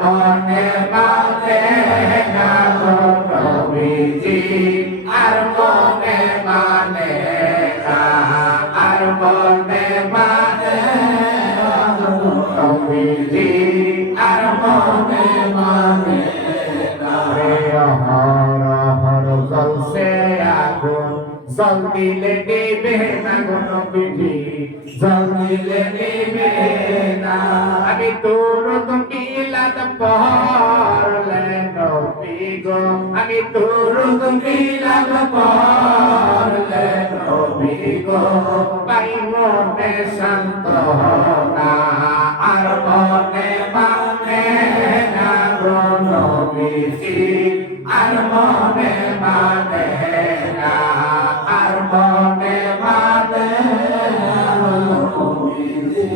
মনে মানে না গো নবীজি আর মনে মানে না আর মনে মানে না গো নবীজি আর মনে মানে না হর হর জলসে আগুন জল দিলে নিবে না গো নবীজি জল দিলে নিবে না আমি তোর মিলাদ পড়লে নবী গো আমি তোর মিলাদ পড়লে নবী গো পাই মনে সান্ত্বনা আর মনে মানে না গো নবীজি আর মনে মানে না আর মনে মানে না নবীজি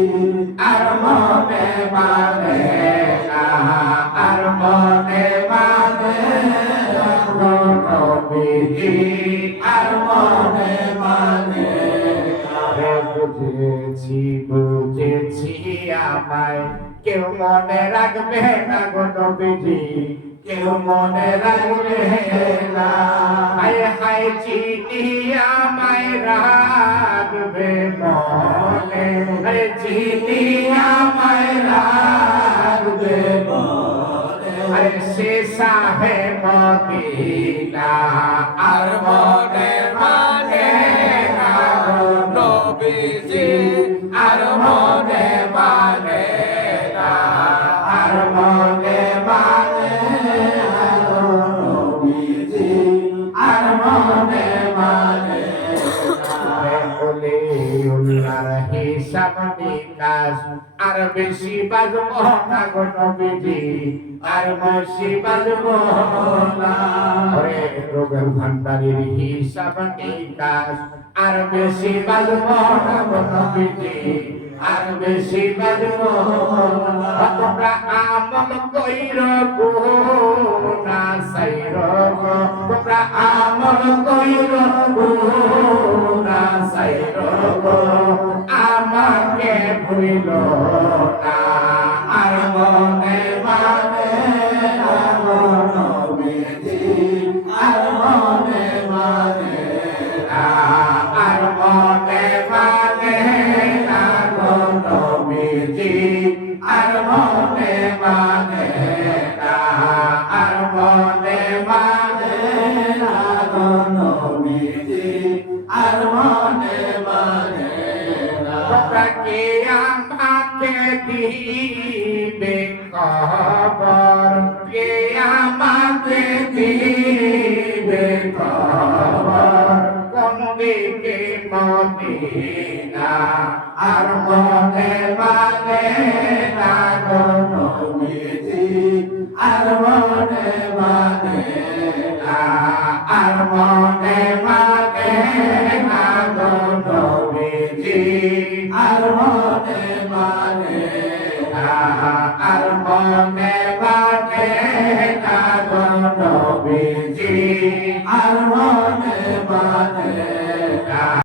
আর মনে মানে না আর মনে মানে না নবীজি আর মনে মানে না বুঝেছি বুঝেছি আমায় কেউ মনে রাখবে না গো নবীজি কেউ মনে রাখবে না হায় হায় চিনি আমায় রাখবে মনে আরে চিনি আমায় রাখবে মনে আরে সে সাহে মদিনা আর মনে মানে না নবীজি আর মনে মানে না আর মনে মানে নবীজি আর মনে মানে উল্লাহর হিসাব নিকাশ আর বেশি বাজব না গো নবীজি আর বেশি বাজব না ওরে রোগের ভান্ডারের হিসাব নিকাশ আর বেশি বাজব না গো নবীজি আর বেশি বাজব তোমরা আমল কইর গো না সাইর গো তোমরা আমল কইর গো না সাইর গো আমাকে ভুইল না আর মনে মানে না গো নবীজি আর মনে মানে না আর মনে মানে না গো নবীজি আর মনে মানে না আর মনে মানে না গো নবীজি আর মনে মানে না তোমরা কে আমাকে দিবে খবর কে আমাকে দিবে খবর কোন দিকে মদিনা আর মনে মানে না গো নবীজি আর মনে মানে না আর মনে মানে না গো নবীজি আর মনে মানে না